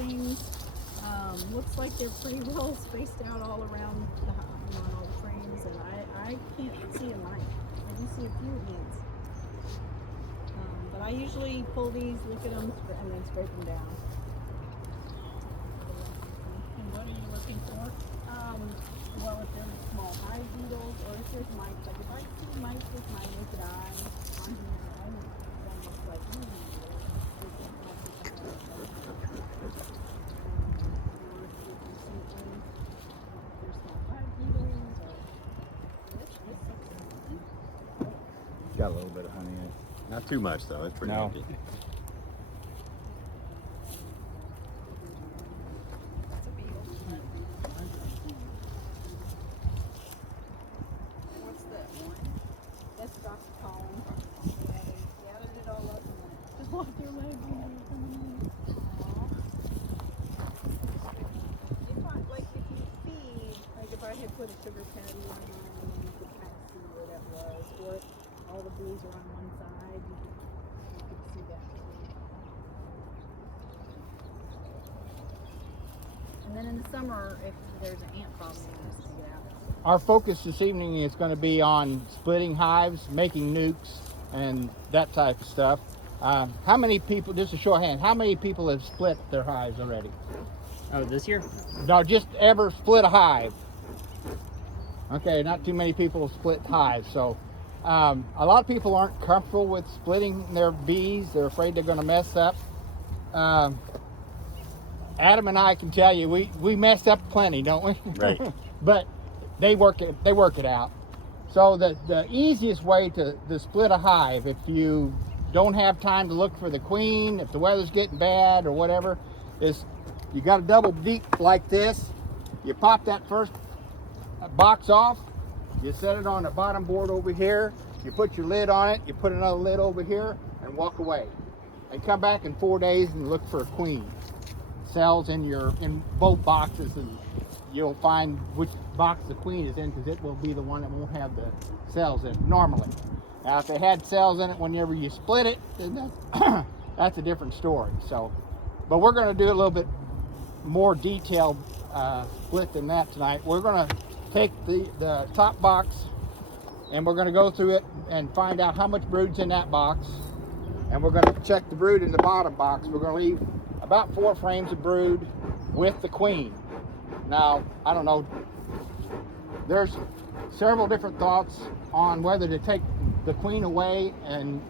things. Looks like they're pretty well spaced out all around on all the frames, and I can't see a mite. I do see a few ants. But I usually pull these, look at them, and then scrape them down. And what are you looking for? Well, if there's small hive beetles, or if there's mites, like if I see mites with my naked eye on here, I don't look like, or if you can see things, if there's small hive beetles, or Got a little bit of honey in it. Not too much though, it's pretty empty. that's a beetle. What's that one? That's Dr. Colin. Yeah, they gathered it all up and just walked their legs and they were coming in. If you feed, like if I had put a sugar patty on mine, and you could kind of see where that was, or if all the bees are on one side, you could see that. And then in the summer, if there's an ant problem, you just take it out. Our focus this evening is going to be on splitting hives, making nukes, and that type of stuff. How many people, just a show of hand, how many people have split their hives already? Oh, this year? No, just ever split a hive. Okay, not too many people have split hives. So a lot of people aren't comfortable with splitting their bees. They're afraid they're going to mess up. Adam and I can tell you, we mess up plenty, don't we? Right. But they work it out. So the easiest way to split a hive, if you don't have time to look for the queen, if the weather's getting bad or whatever, is you got a double deep like this. You pop that first box off, you set it on the bottom board over here, you put your lid on it, you put another lid over here, and walk away. And come back in 4 days and look for a queen. Cells in both boxes, and you'll find which box the queen is in, because it will be the one that won't have the cells in it normally. Now if they had cells in it whenever you split it, then that's a different story. So, but we're going to do a little bit more detailed split than that tonight. We're going to take the top box and we're going to go through it and find out how much brood's in that box, and we're going to check the brood in the bottom box. We're going to leave about 4 frames of brood with the queen. Now, I don't know, there's several different thoughts on whether to take the queen away and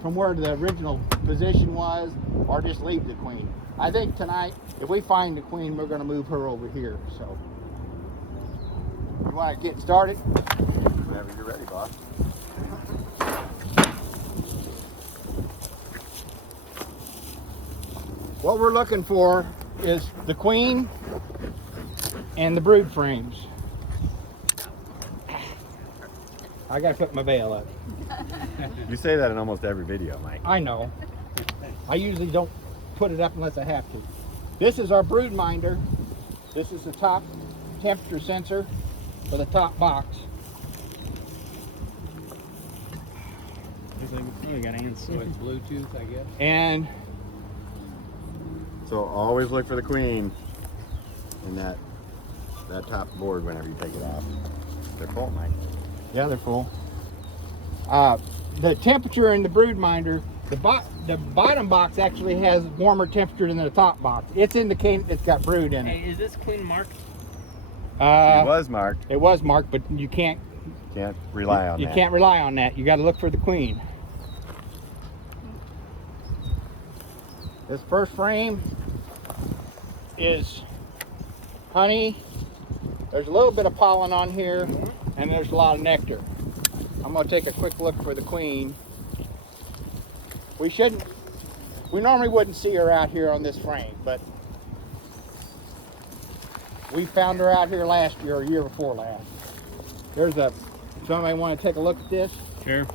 from where the original position was, or just leave the queen. I think tonight, if we find the queen, we're going to move her over here. So, you want to get started? Whenever you're ready, boss. What we're looking for is the queen and the brood frames. I gotta put my veil up. You say that in almost every video, Mike. I know. I usually don't put it up unless I have to. This is our brood minder. This is the top temperature sensor for the top box. Looks like we got ants. So it's Bluetooth, I guess. And So always look for the queen in that top board whenever you take it off. They're full, Mike. yeah, they're full. The temperature in the brood minder, the bottom box actually has warmer temperature than the top box. It's indicating it's got brood in it. Hey, is this queen marked? It was marked. It was marked, but you can't Rely on you that. can't rely on that. You got to look for the queen. This first frame is honey. There's a little bit of pollen on here, and there's a lot of nectar. I'm going to take a quick look for the queen. We normally wouldn't see her out here on this frame, but we found her out here last year or year before last. Somebody want to take a look at this? Sure.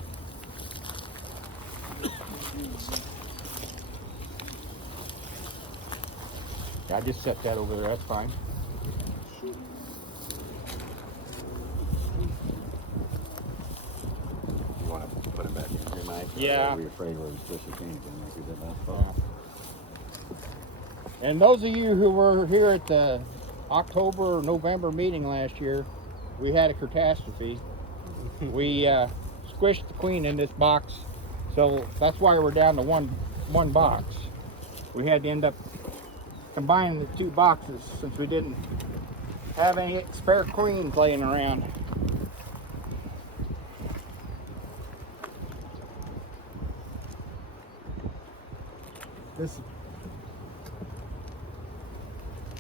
I just set that over there, that's fine. You want to put it back in here, Mike? Yeah. Or are we afraid we'll push the cane again like we did last fall? And those of you who were here at the October or November meeting last year, we had a catastrophe. We squished the queen in this box, so that's why we're down to one box. We had to end up combining the two boxes since we didn't have any spare queens laying around.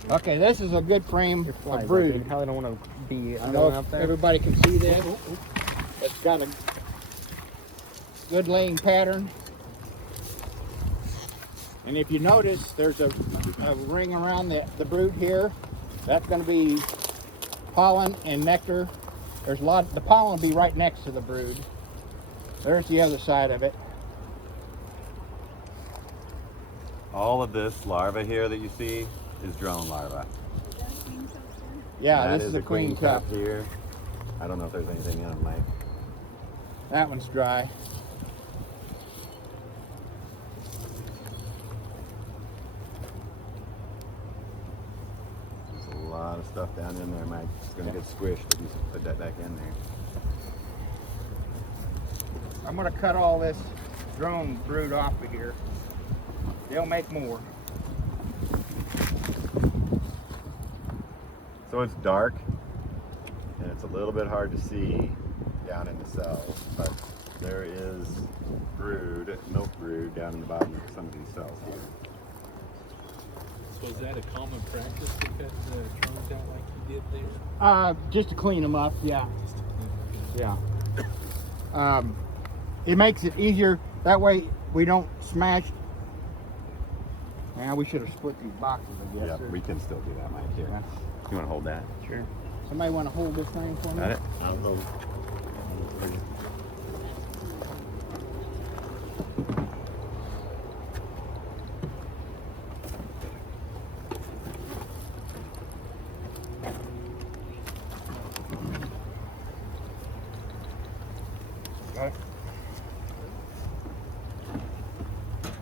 Okay, this is a good frame of brood. Probably don't want to be I know going up if there. everybody can see that. It's got a good laying pattern. And if you notice, there's a ring around the brood here. That's going to be pollen and nectar. There's a lot. The pollen will be right next to the brood. There's the other side of it. All of this larva here that you see is drone larva. Is that a queen cup there? Yeah, That this is a a queen cup. here. I don't know if there's anything in it, Mike. That one's dry. There's a lot of stuff down in there, Mike. It's gonna get squished if you put that back in there. I'm going to cut all this drone brood off of here. They'll make more. So it's dark, and it's a little bit hard to see down in the cells, but there is brood, milk brood, down in the bottom of some of these cells here. So is that a common practice to cut the drones out like you did there? Just to clean them up, yeah. Just to clean them Yeah. It makes it easier. That way we don't smash. Now we should have split these boxes, I guess. Yeah, we can still do that, Mike. Here. Yeah. You want to hold that? Sure. Somebody want to hold this thing for me? Got it?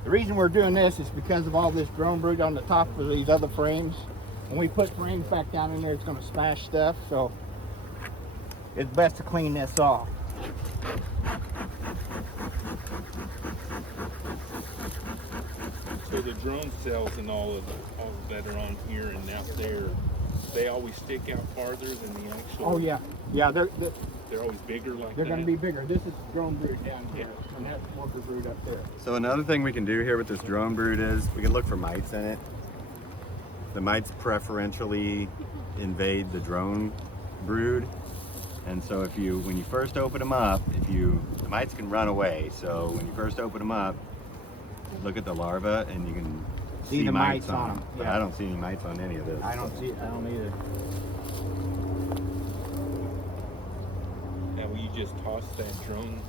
The reason we're doing this is because of all this drone brood on the top of these other frames. When we put frames back down in there, it's going to smash stuff, so it's best to clean this off. So the drone cells and all that are on here and out there, they always stick out farther than the actual. Oh yeah, yeah, they're They're always bigger like going that. to be bigger. This is drone brood down here, and that's worker brood up there. So another thing we can do here with this drone brood is we can look for mites in it. The mites preferentially invade the drone brood, and so when you first open them up, the mites can run away. So when you first open them up, look at the larva and you can see the mites mites on them. them, But yeah. I don't see any mites on any of this. I don't either. Now will you just toss that drone?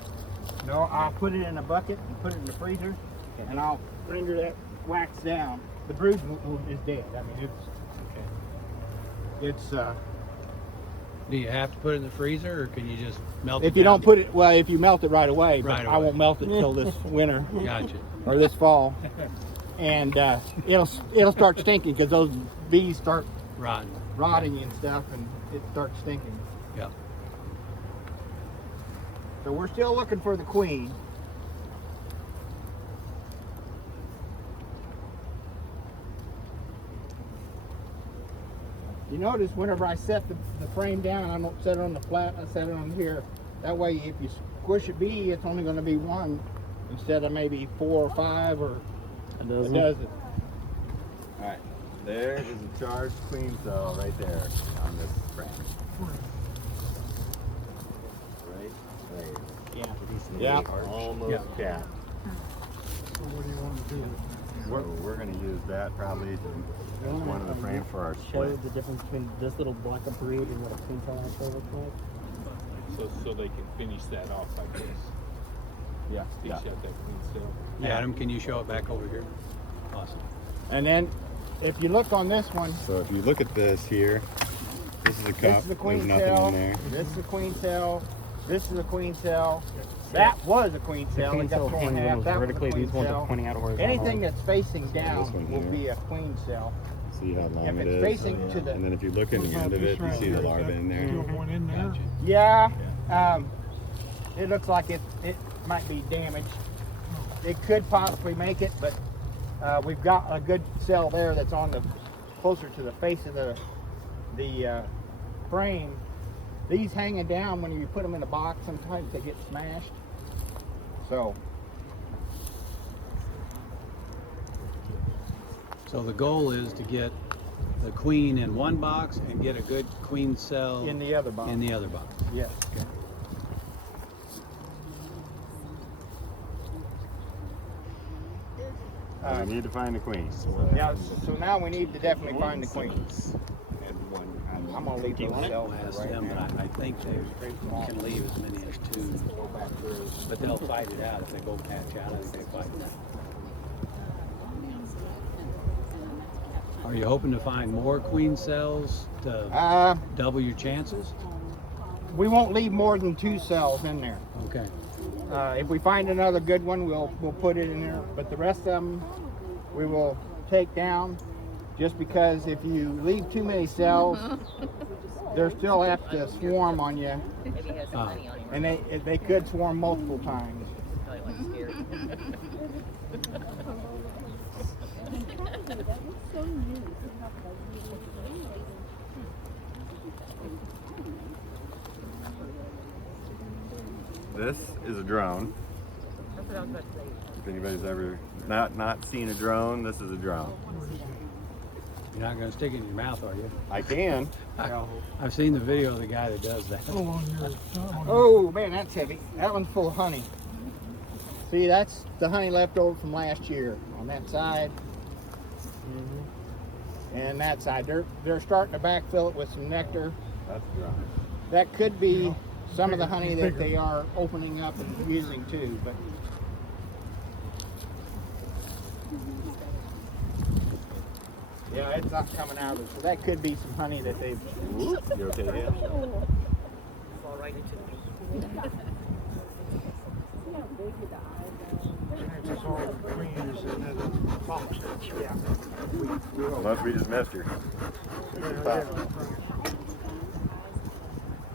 No, I'll put it in a bucket and put it in the freezer, and I'll render that wax down. The brood is dead. I mean, it's Do you have to put it in the freezer, or can you just melt it? if you down? don't put it, well, if you melt it right away, but Right I away. won't melt it until this winter Gotcha. or this fall, and it'll start stinking because those bees start Right. rotting and stuff, and it starts stinking. Yeah. So we're still looking for the queen. You notice whenever I set the frame down, I don't set it on the flat, I set it on here. That way if you squish a bee, it's only going to be one instead of maybe 4 or 5 or a dozen. All right, there is a charged queen cell right there on this frame. Right there. Yeah. Almost capped. So what do you want to do? We're going to use that probably as one of the frames for our Show split. the difference between this little block of brood and what a queen cell actually looks like. So they can finish that off, I guess. Yeah. Finish out that queen cell. Yeah, Adam, can you show it back over here? Awesome. And then if you look on this one, So if you look at this here, this is a cup. this is the There's queen nothing cell, in there. this is the queen cell, This is a queen cell. That was a queen The cell. queen It got cells torn in hang half. those That was a vertically. queen These ones cell. are pointing out horizontally. Anything that's facing this down one will here. be a queen cell. See how long If it it's is? facing to the And then if you look in the end of it, you see the larva in there. One in there. yeah, it looks like it might be damaged. It could possibly make it, but we've got a good cell there that's on the closer to the face of the frame. These hanging down, when you put them in a box, sometimes they get smashed. So So the goal is to get the queen in one box and get a good queen cell in the other box. in the other box. Yes. We need to find the queen. Yeah, so now we need to definitely find the queen. I'm gonna leave those I'll cells ask right them, now. but I think they can leave as many as 2. But they'll fight it out if they both hatch out. I think they fight it out. Are you hoping to find more queen cells to double your chances? We won't leave more than 2 cells in there. Okay. If we find another good one, we'll put it in there. But the rest of them, we will take down. Just because if you leave too many cells, they still have to swarm on you, and they could swarm multiple times. This is a drone. If anybody's ever not seen a drone, this is a drone. You're not going to stick it in your mouth, are you? I can. I've seen the video of the guy that does that. Oh, on your, Oh man, that's heavy. That one's full of honey. See, that's the honey left over from last year on that side. And that side. They're starting to backfill it with some nectar. That's a drone. That could be some of the honey that they are opening up and using too, but yeah, it's not coming out of it. So that could be some honey that they've. You okay there? it's all the queens and then the boxes. Yeah. Unless we just missed her.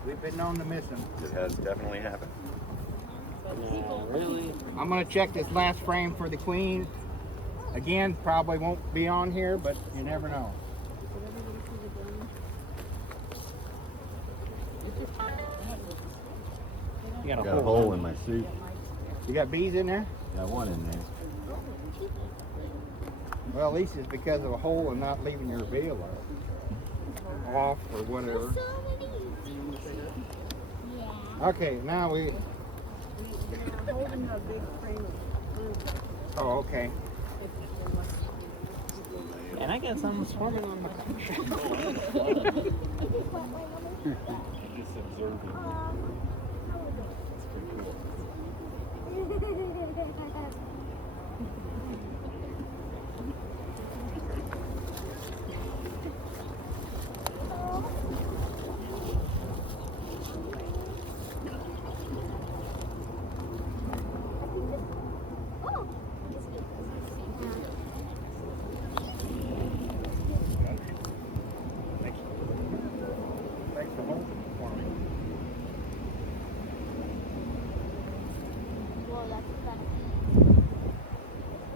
We've been known to miss them. It has definitely happened. Really? I'm gonna check this last frame for the queen. Again, probably won't be on here, but you never know. You got Got a hole in my suit. You got bees in there? Got one in there. Well, at least it's because of a hole and not leaving your veil off or whatever. Okay, now we. Holding a big frame of fruit. Oh, okay. And I got some swarming on my Just observing. Thanks for holding it for me.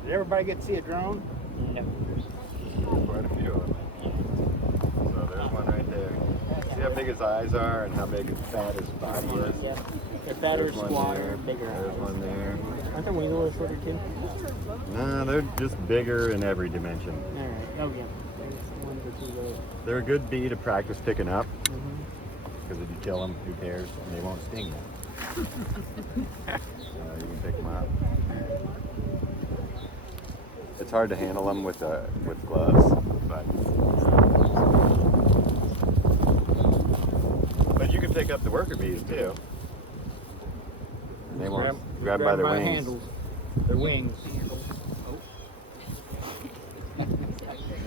Did everybody get to see a drone? No. Quite a few of them. So there's one right there. See how big his eyes are and how big his fat his body is? Yep. They're fatter, There's one squatter, there. bigger. There's one there. Aren't their wings a little shorter too? No, they're just bigger in every dimension. Alright. Oh yeah. There's one or two little. They're a good bee to practice picking up, because if you kill them, who cares? And they won't sting you. You can pick them up. It's hard to handle them with gloves, but you can pick up the worker bees too. They won't grab by their wings. Handles, their wings.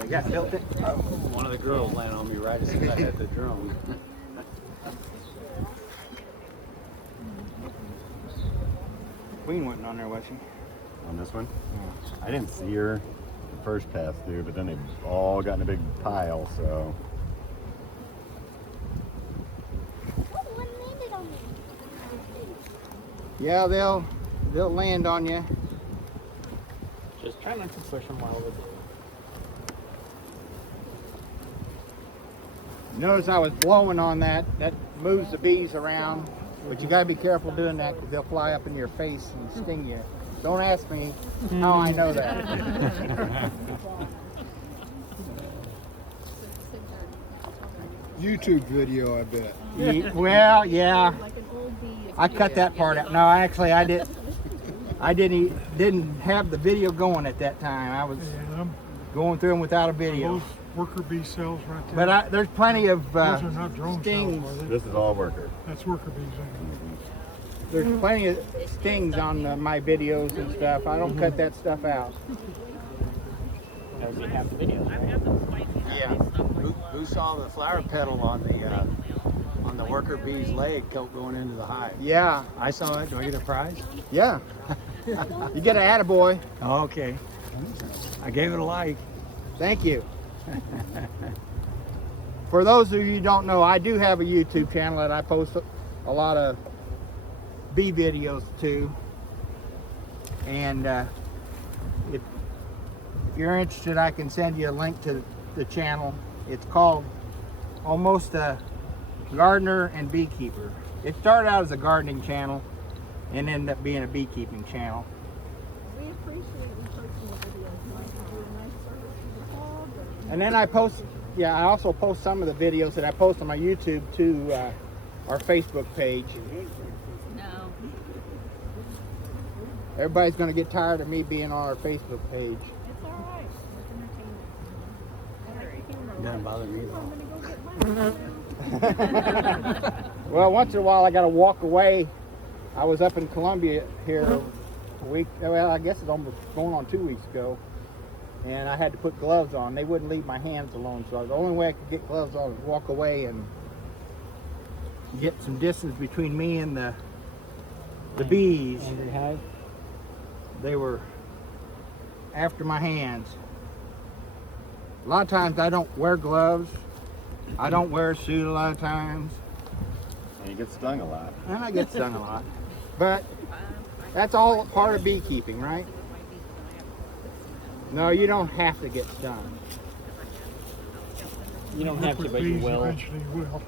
They got built in. One of the girls landed on me right as soon as I had the drone. Queen wasn't on there, was she? On this one? I didn't see her the first pass through, but then they all got in a big pile, so. One landed on me. Yeah, they'll land on you. Just try not to push them while they do. Notice I was blowing on that. That moves the bees around. But you gotta be careful doing that because they'll fly up in your face and sting you. Don't ask me how I know that. YouTube video, I bet. Well, yeah. Like an old bee. I cut that part out. No, actually, I didn't have the video going at that time. I was Yeah, them, going through them without a video. those worker bee cells right there. But there's plenty of those are not drone stings. cells, are they? This is all worker. That's worker bees. There's plenty of stings on my videos and stuff. I don't cut that stuff out. Does he have the video? Yeah. Who saw the flower petal on the worker bee's leg going into the hive? Yeah. I saw it. Do I get a prize? Yeah. You get an attaboy. Okay. I gave it a like. Thank you. For those of you who don't know, I do have a YouTube channel that I post a lot of bee videos to. And if you're interested, I can send you a link to the channel. It's called Almost a Gardener and Beekeeper. It started out as a gardening channel and ended up being a beekeeping channel. We appreciate you posting the videos. You like to do a nice service to the hog. And then I also post some of the videos that I post on my YouTube to our Facebook page. No. Everybody's going to get tired of me being on our Facebook page. It's all right. It's entertainment. I like the camera. Doesn't bother me at I'm all. gonna go get mine. Well, once in a while I got to walk away. I was up in Columbia here a week, well, I guess it's almost going on 2 weeks ago. And I had to put gloves on. They wouldn't leave my hands alone. So the only way I could get gloves on was walk away and get some distance between me and the bees. Angry hive? They were after my hands. A lot of times I don't wear gloves. I don't wear a suit a lot of times. And you get stung a lot. And I get stung a lot. But that's all part of beekeeping, right? No, you don't have to get stung. You don't have to, Worker but you bees will. eventually will.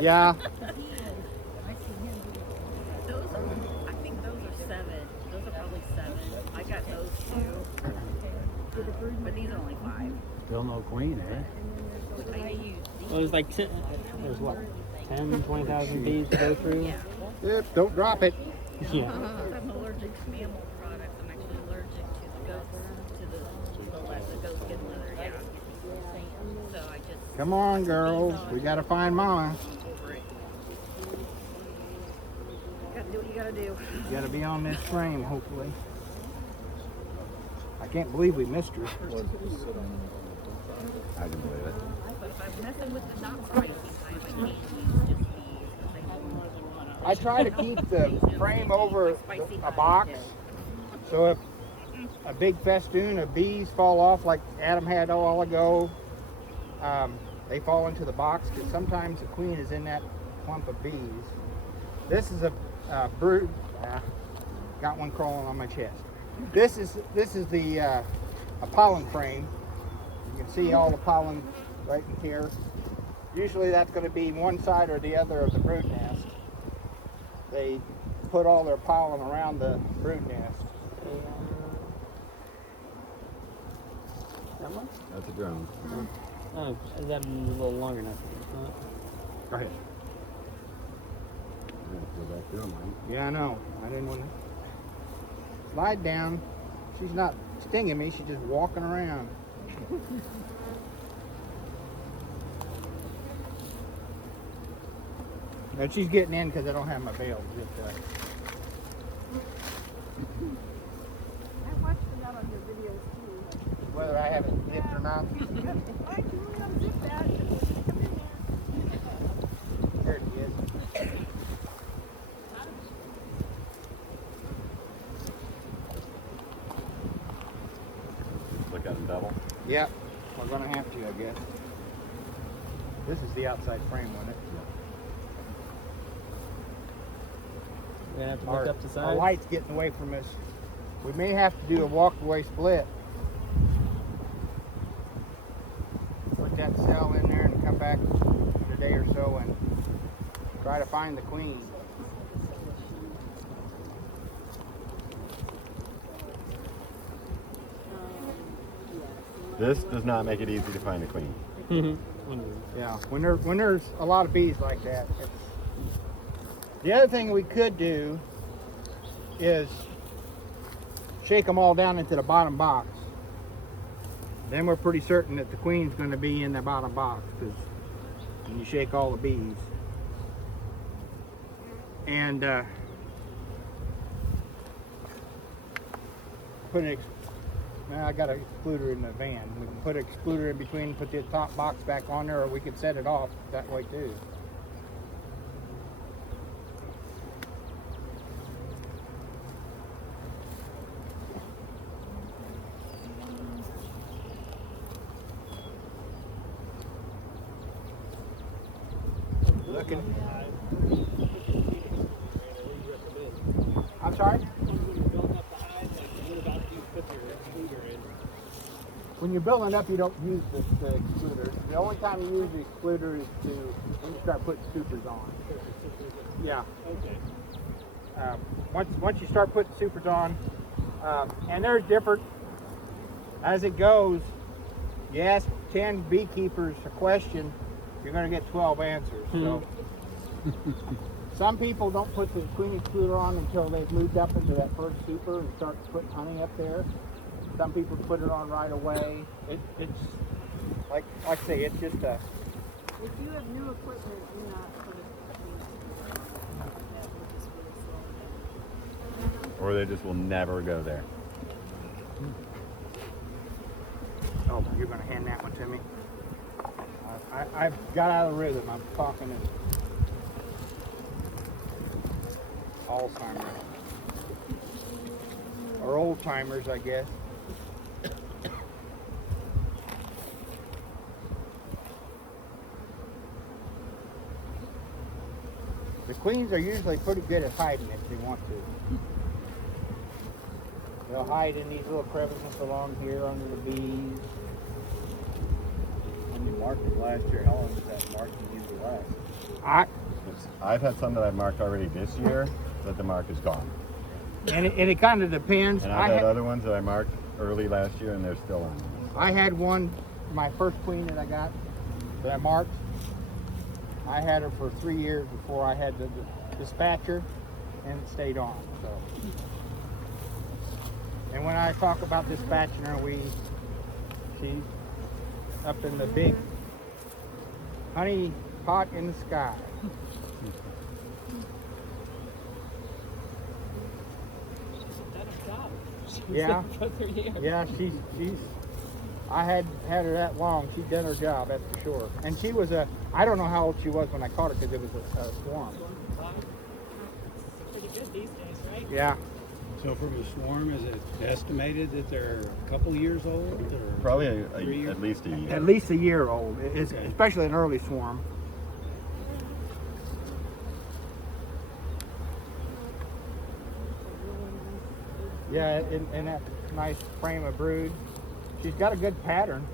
Yeah. Those are, I think those are 7. Those are probably 7. I got those 2. But these are only 5. Still no queen, eh? I use these. Well, there's like 10, there's what, 10, 20,000 bees to go through? Yeah. Yep, don't drop it. Yeah. I'm allergic to mammal products. I'm actually allergic to the goats, to the leather, the goat skin leather, yeah. So I just Come on, girls. We got to find Mama. over it. Gotta do what you gotta do. You got to be on this frame, hopefully. I can't believe we missed her. I can believe it. But if I'm messing with the not spicy type, I can't use just these. I try to keep the frame over a box. So if a big festoon of bees fall off like Adam had a while ago, they fall into the box because sometimes the queen is in that clump of bees. This is a brood. Got one crawling on my chest. This is the a pollen frame. You can see all the pollen right in here. Usually that's going to be one side or the other of the brood nest. They put all their pollen around the brood nest. That one? That's a drone. Oh, that one's a little longer enough. Go ahead. I'm gonna go back through 'em, right? Yeah, I know. I didn't want to slide down. She's not stinging me. She's just walking around. And she's getting in because I don't have my veil. Just, I watched them out on your videos too. whether I have it zipped or not. I can really unzip that. Come in there. There she is. Yep, we're gonna have to, I guess. This is the outside frame, wasn't it? You have to Our, look up the our sides. light's getting away from us. We may have to do a walk-away split. Put that cell in there and come back in a day or so and try to find the queen. This does not make it easy to find a queen. Yeah, when there's a lot of bees like that. The other thing we could do is shake them all down into the bottom box. Then we're pretty certain that the queen's going to be in the bottom box, because when you shake all the bees. And put an I got an excluder in the van. We can put an excluder in between, put the top box back on there, or we could set it off that way too. Looking. I'm sorry? When you're building up, you don't use the excluder. The only time you use the excluder is when you start putting supers on. Yeah. Okay. Once you start putting supers on, and there's different, as it goes, you ask 10 beekeepers a question, you're going to get 12 answers. So some people don't put the queen excluder on until they've moved up into that first super and start putting honey up there. Some people put it on right away. It's like I say, it's just a. If you have new equipment, do not put it. That will just really slow it down. Or they just will never go there. Oh, you're going to hand that one to me? I've got out of rhythm. I'm talking in Alzheimer's. Or old timers, I guess. The queens are usually pretty good at hiding if they want to. They'll hide in these little crevices along here under the bees. When you marked it last year, how long does that marking usually last? I've had some that I've marked already this year that the mark is gone. And it kind of depends. And I've had other ones that I marked early last year and they're still on. I had one, my first queen that I got, that I marked. I had her for 3 years before I had the dispatcher, and it stayed on. So, and when I talk about dispatching her, she's up in the big honey pot in the sky. Yeah, yeah, she's. I had her that long. She'd done her job, that's for sure. And she was I don't know how old she was when I caught her because it was a swarm. Pretty good these days, right? Yeah. So from a swarm, is it estimated that they're a couple years old? Or Probably 3 years? at least a year. At least a year old, especially an early swarm. Yeah, in that nice frame of brood. She's got a good pattern.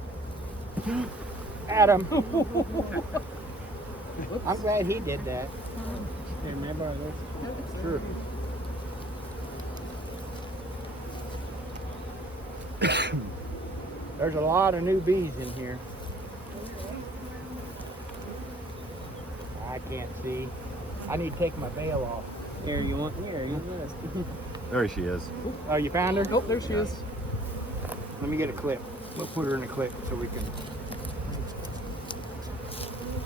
Adam. I'm glad he did that. Hey, may I borrow this? Sure. There's a lot of new bees in here. I can't see. I need to take my veil off. Here, you want this? There she is. Oh, you found her? Oh, there she is. Let me get a clip. We'll put her in a clip so we can.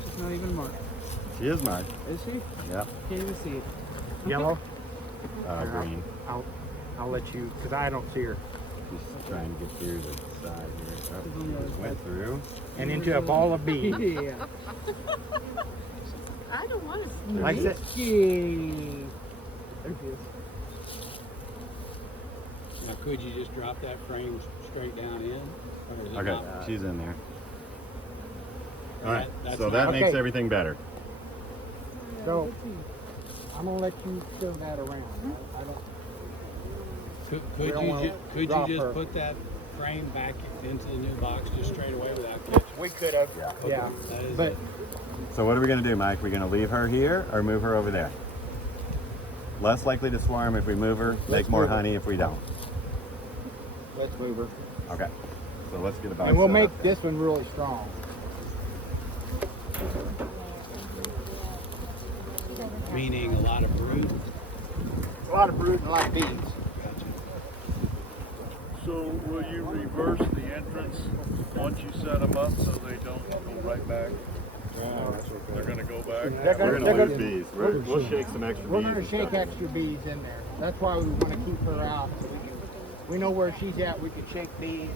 She's not even marked. She is marked. Is she? Yeah. Can't even see it. Yellow? Green. I'll let you, because I don't see her. Just trying to get through the side here. Oh, she just went through. And into a ball of bees. Yeah. I don't want to see Like that. There she is. Now, could you just drop that frame straight down in? Okay, she's in there. All right, That's so not- that makes Okay. everything better. So I'm gonna let you turn that around. I don't. We don't wanna Could drop you just her. put that frame back into the new box just straight away without catching? We could have. Yeah. That is But it. So what are we gonna do, Mike? We gonna leave her here or move her over there? Less likely to swarm if we move her, make Let's more move her. honey if we don't. let's move her. Okay, so let's get a box And we'll set make up there. this one really strong. Meaning a lot of brood. A lot of brood and a lot of bees. So will you reverse the entrance once you set them up so they don't go right back? They're gonna go back? They're We're they're gonna lose bees. We'll shake some extra We're bees. gonna and shake stuff. extra bees in there. That's why we want to keep her out. So we know where she's at. We can shake bees.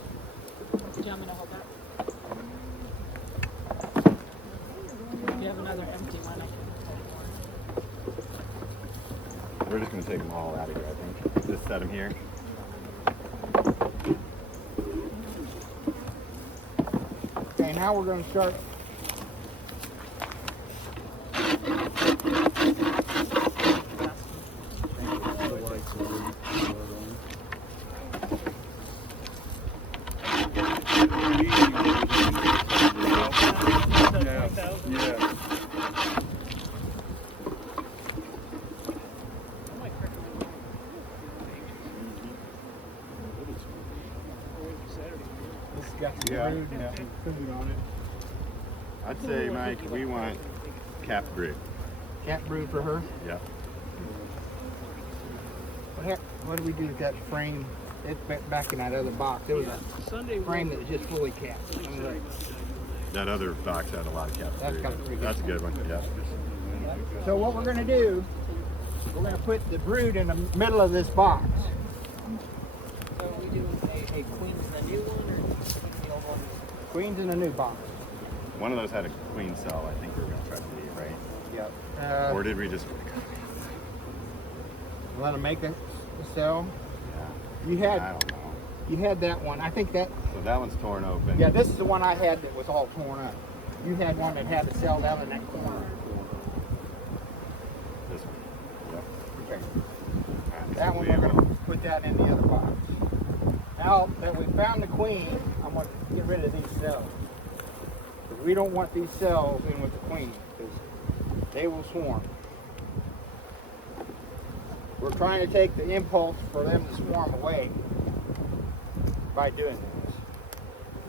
Do you want me to hold that? If you have another empty one, I can We're just gonna take them all out of here, I think. Just set them here. Okay, now we're gonna start. Yeah. This has got some Yeah. brood and some food on it. I'd say, Mike, we want calf brood. Cat brood for her. Yeah. What did we do with that frame? It's back in that other box. There was a frame that was just fully capped. That other box had a lot of calf That's brood. got a pretty good That's a good one. Yeah. So what we're gonna do, we're gonna put the brood in the middle of this box. So are we doing a queen in the new one or the old one? Queen's in the new box. One of those had a queen cell. I think we were gonna try to leave, right? Yep. Or did we just? Let them make a cell. Yeah. You I had don't know. you had that one. I think that. So that one's torn open. Yeah, this is the one I had that was all torn up. You had one that had a cell down in that corner. This one. Yep. Okay. Alright, That so one we we're will- gonna put that in the other box. Now that we found the queen, I'm gonna get rid of these cells. 'Cause we don't want these cells in with the queen, because they will swarm. We're trying to take the impulse for them to swarm away by doing this.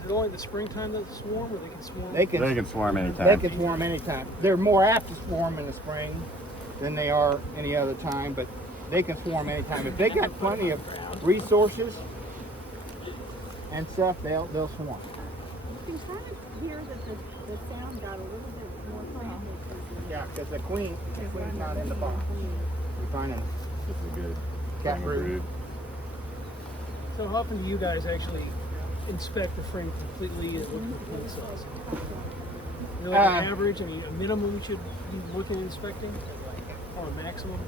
Is it only the springtime that swarm, or they can swarm? They They can can swarm anytime. they can swarm anytime. They're more apt to swarm in the spring than they are any other time, but they can swarm anytime. If they got plenty of resources and stuff, they'll swarm. You can kind of hear that the sound got a little bit more frantic. Yeah, because the queen's not in the box. We're trying to This is good. cat brood. So how often do you guys actually inspect the frame completely and look for queen cells? You know, like an average, I mean, a minimum you should be looking at inspecting, or a maximum?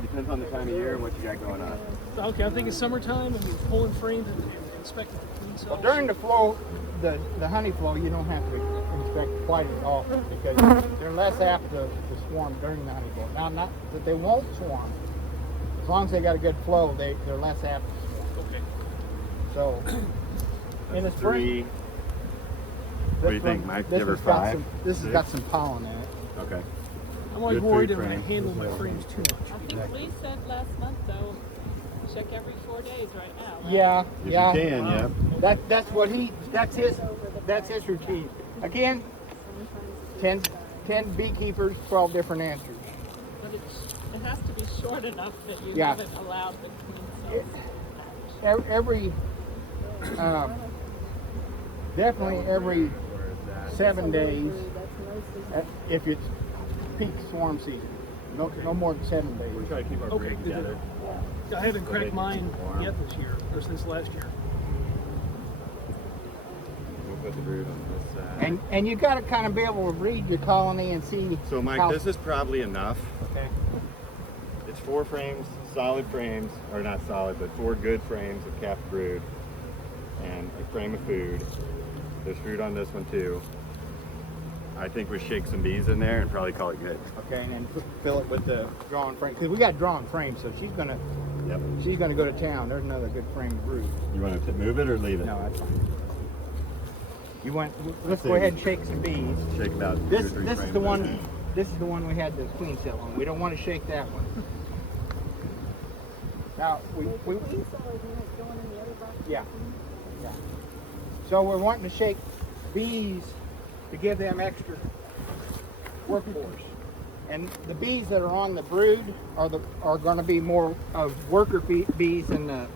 Depends on the time of year and what you got going on. Okay, I'm thinking summertime, I mean, pulling frames and inspecting for queen cells. Well, during the flow, the honey flow, you don't have to inspect quite as often because they're less apt to swarm during the honey flow. Now, not that they won't swarm. As long as they got a good flow, they're less apt to swarm. Okay. So, in the That's spring, 3. What do you think, Mike? This Give her has got 5? some. This has got some pollen in it. Okay. I'm always Good worried food that I'm frame. handling my frames too much. I think Lee said last month though, check every 4 days right now. Right? Yeah, If yeah. you can, yeah. That's his routine. Again, 10 beekeepers, 12 different answers. But it has to be short enough that you Yeah. haven't allowed the queen cells. Definitely every 7 days, if it's peak swarm season. No more than 7 days. We're trying to keep our Okay, breed good to together. I haven't cracked mine yet this year, or since last year. We'll put the brood on this side. And you got to kind of be able to read your colony and see. So, Mike, how- this is probably enough. Okay. It's 4 frames, solid frames, or not solid, but 4 good frames of calf brood. and a frame of food. There's food on this one too. I think we shake some bees in there and probably call it good. Okay, and then fill it with the drawn frame, because we got drawn frame, so she's gonna Yep. go to town. There's another good frame of brood. You want to move it or leave it? No, that's fine. You want? Let's see. go ahead and shake some bees. Shake about two or This three is frames the of one. it. This is the one we had the queen cell on. We don't want to shake that one. Now we yeah. So we're wanting to shake bees to give them extra workforce. And the bees that are on the brood are going to be more of worker bees than the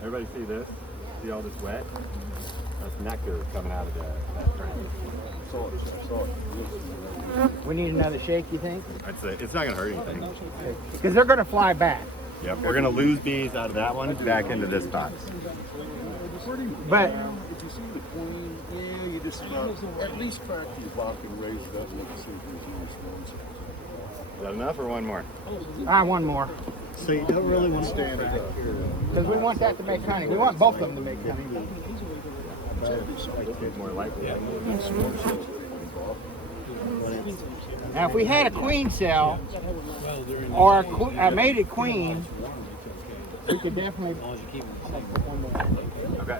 Everybody see this? See all this wet? That's nectar coming out of that frame. We need another shake, you think? I'd say it's not going to hurt anything. Because they're going to fly back. Yep, we're going to lose bees out of that one back into this box. But If you see the queen, yeah, you just about at least crack your block and raise it up and make it see if there's any storms. Is that enough or one more? one more. So you don't really want to stand it up. Because we want that to make honey. We want both of them to make honey. It's more likely. Now, if we had a queen cell or a mated queen, we could definitely. Okay.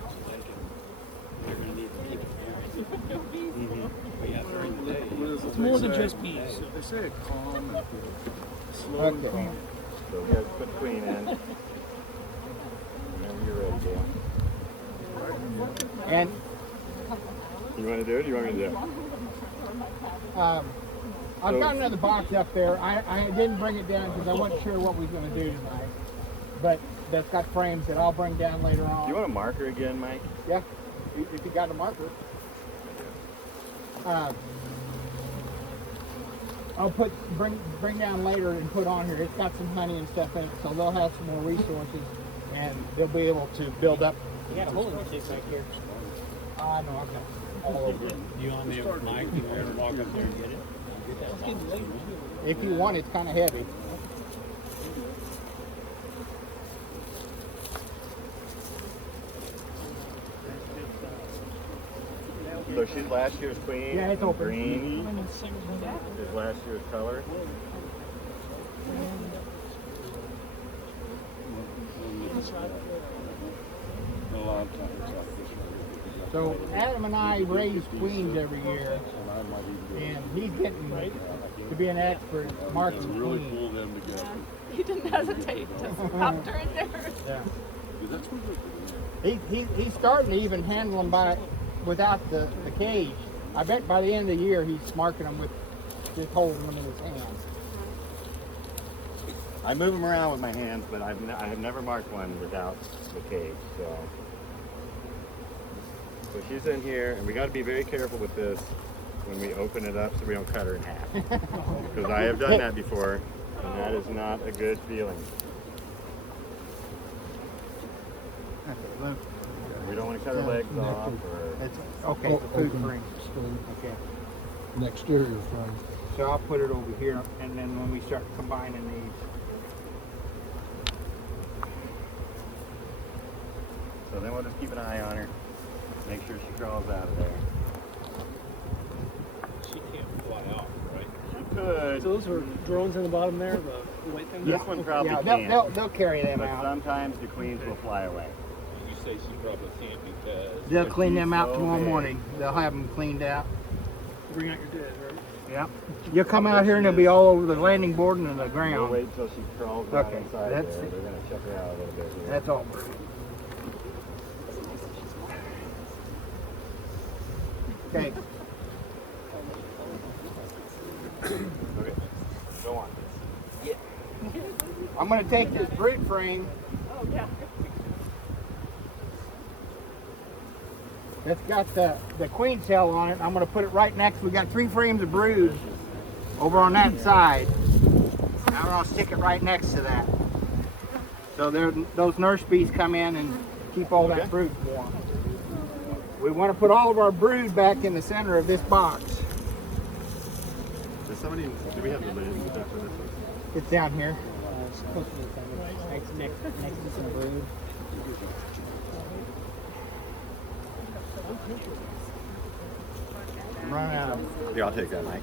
It's more than just bees. They say a calm and slow Okay. calm. So we guys put the queen in. Whenever you're ready, Gail. And You want to do it? Or you want me to do it? I've got another box up there. I didn't bring it down because I wasn't sure what we was going to do tonight. But that's got frames that I'll bring down later on. Do you want a marker again, Mike? Yeah, if you got a marker. I'll bring down later and put on here. It's got some honey and stuff in it, so they'll have some more resources, and they'll be able to build up. You got a hole in your stick back here. I know I've got all over it. You on there, Mike? You ever walk up there and get it? If you want, it's kind of heavy. So she's last year's queen. Yeah, it's open. Green is last year's color. So Adam and I raise queens every year, and he's getting to be an expert marking Really queens. pull them together. He didn't hesitate to pop her in there. Yeah. That's what He's starting to even handle them without the cage. I bet by the end of the year he's marking them with just holding them in his hand. I move them around with my hands, but I have never marked one without the cage. So she's in here, and we got to be very careful with this when we open it up so we don't cut her in half. Because I have done that before, and that is not a good feeling. We don't want to cut her legs off. It's okay. The food frame. Okay. An exterior frame. So I'll put it over here, and then when we start combining these. So then we'll just keep an eye on her, make sure she crawls out of there. She can't fly off, right? She could. So those are drones in the bottom there, the white thing? This one probably Yeah, can't. they'll carry them But out. sometimes the queens will fly away. You say she probably can't because They'll clean them out so tomorrow big. morning. They'll have them cleaned out. Bring out your dead, right? Yep. You'll come out here and they'll be all over the landing board and the We'll ground. wait till she crawls down Okay, inside that's there. it. They're going to check her out a little bit here. That's all. Okay. Okay, go on. I'm going to take this brood frame. Oh, yeah. That's got the queen cell on it. I'm going to put it right next. We got 3 frames of brood over on that side. Now I'm going to stick it right next to that. So those nurse bees come in and keep all that brood warm. We want to put all of our brood back in the center of this box. Does somebody, do we have the lid and stuff for this one? It's down here. Next to some brood. I'm running out of. Yeah, I'll take that, Mike.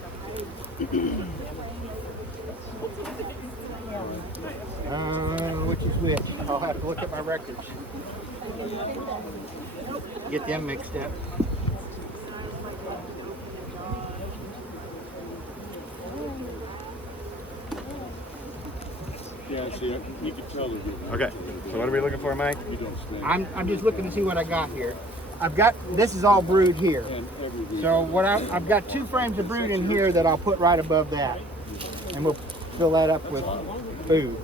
Which is which? I'll have to look at my records. Get them mixed up. Yeah, see, you can tell they're getting. Okay, so what are we looking for, Mike? You don't stand. I'm just looking to see what I got here. I've got, this is all brood here. And every week. So what I've got 2 frames of brood in here that I'll put right above that. And we'll fill that up with food.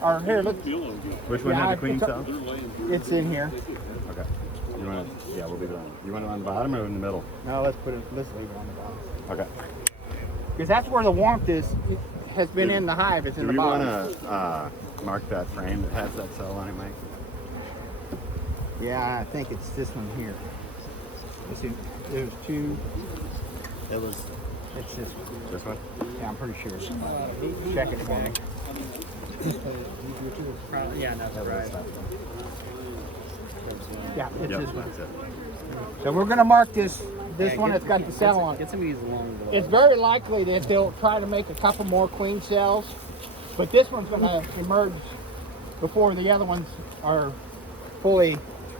Or here, look, Which one Yeah, has the queen it's- cell? it's in here. Okay. You want to? Yeah, we'll leave it on. You want it on the bottom or in the middle? No, let's leave it on the bottom. Okay. Because that's where the warmth has been in the hive, it's in Do the we bottom. want to mark that frame that has that cell on it, Mike? Yeah, I think it's this one here. There's 2. It's this one. This one? Yeah, I'm pretty sure. Check it again. Yeah, that's right. Yeah, it's Yep, this one. that's it. So we're gonna mark this one that's got the cell on it. Get some of these along the It's very likely that they'll try to make a couple more queen cells, but this one's gonna emerge before the other ones are fully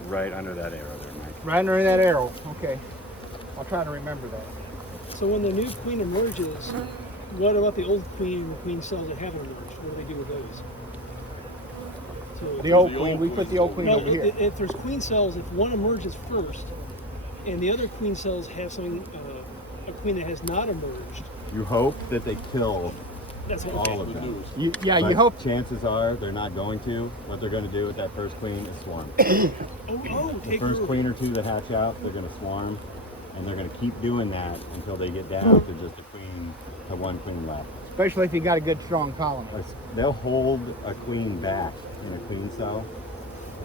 Right under that arrow there, Mike. right under that arrow. Okay, I'll try to remember that. So when the new queen emerges, what about the old queen cells that haven't emerged? What do they do with those? So The old queen, we put the old queen no, over here. if there's queen cells, if one emerges first, and the other queen cells have something, a queen that has not emerged, You hope that they kill that's what. all of them. You But hope. chances are they're not going to. What they're going to do with that first queen is swarm. Oh, The take first her. queen or 2 that hatch out, they're going to swarm, and they're going to keep doing that until they get down to just one queen left. Especially if you got a good strong colony. They'll hold a queen back in a queen cell,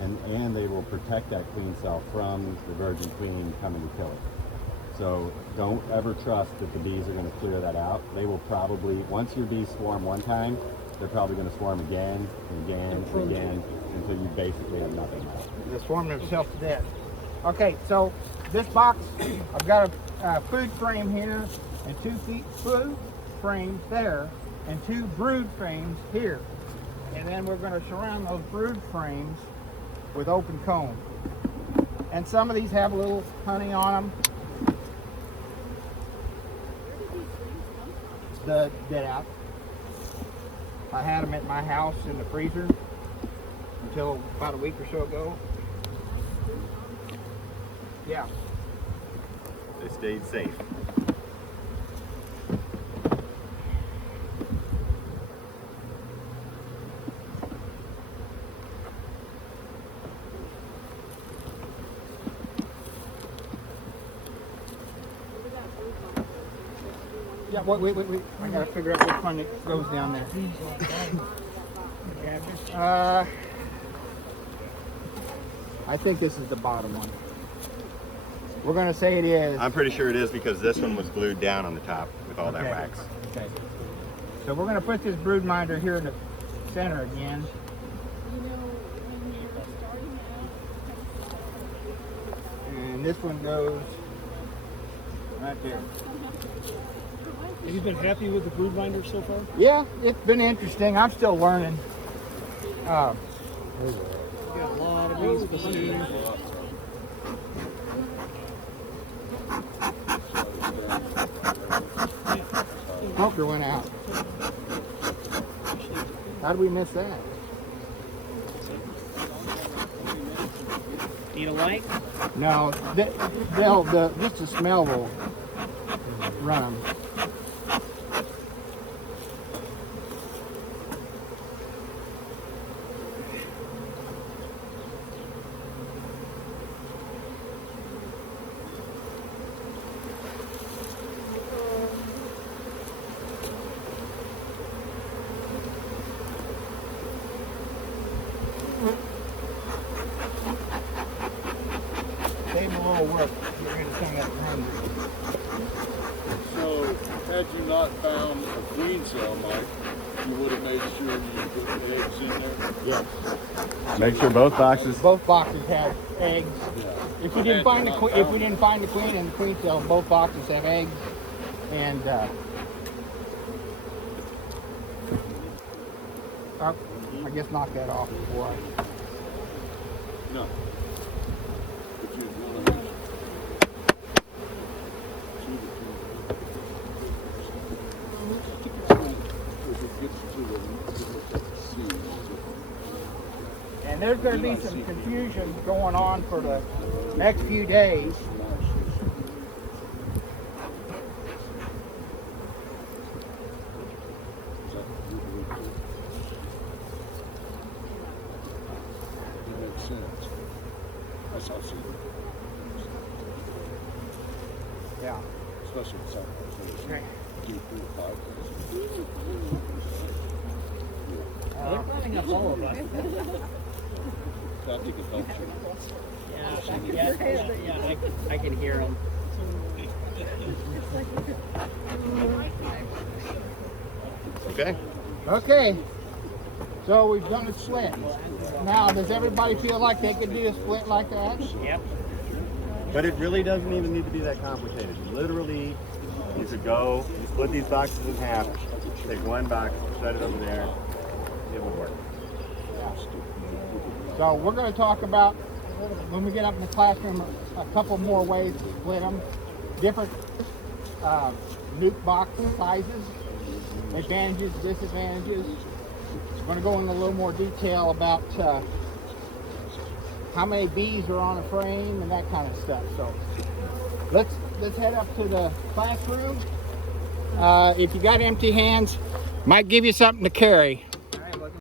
and they will protect that queen cell from the virgin queen coming to kill it. So don't ever trust that the bees are going to clear that out. They will probably, once your bees swarm one time, they're probably going to swarm again and again and again until you basically have nothing left. They swarm themselves to death. Okay, so this box, I've got a food frame here and 2 food frames there and 2 brood frames here. And then we're going to surround those brood frames with open comb. And some of these have a little honey on them. The dead out. I had them at my house in the freezer until about a week or so ago. Yeah. They stayed safe. Yeah, wait. I gotta figure out which one that goes down there. I think this is the bottom one. We're gonna say it is. I'm pretty sure it is because this one was glued down on the top with all that Okay. wax. Okay. So we're gonna put this brood minder here in the center again. And this one goes right there. Have you been happy with the broodminder so far? Yeah, it's been interesting. I'm still learning. Got a lot of bees behind. Smoker went out. How did we miss that? Need a light? No, just the smell will run them. Save a little work. Get rid of some of that honey. So had you not found a queen cell, Mike, you would have made sure you put the eggs in there? Yes. Make sure both boxes. Both boxes have eggs. Yeah. If we didn't find the queen and the queen cell, both boxes have eggs. And I guess knock that off before I. No. But you'd want to make if it gets to the seeds. And there's going to be some confusion going on for the next few days. That makes sense. That's how I see it. Yeah. Especially in South Right. Get 3 to 5 They're running up all of us. I think it helps you. I can hear them. Okay. Okay. So we've done a split. Now, does everybody feel like they could do a split like that? Yep. But it really doesn't even need to be that complicated. Literally, you could go, you split these boxes in half, take one box, set it over there, it would work. So we're going to talk about, when we get up in the classroom, a couple more ways to split them. Different nuke box sizes, advantages, disadvantages. We're going to go into a little more detail about how many bees are on a frame and that kind of stuff. So let's head up to the classroom. If you got empty hands, might give you something to carry.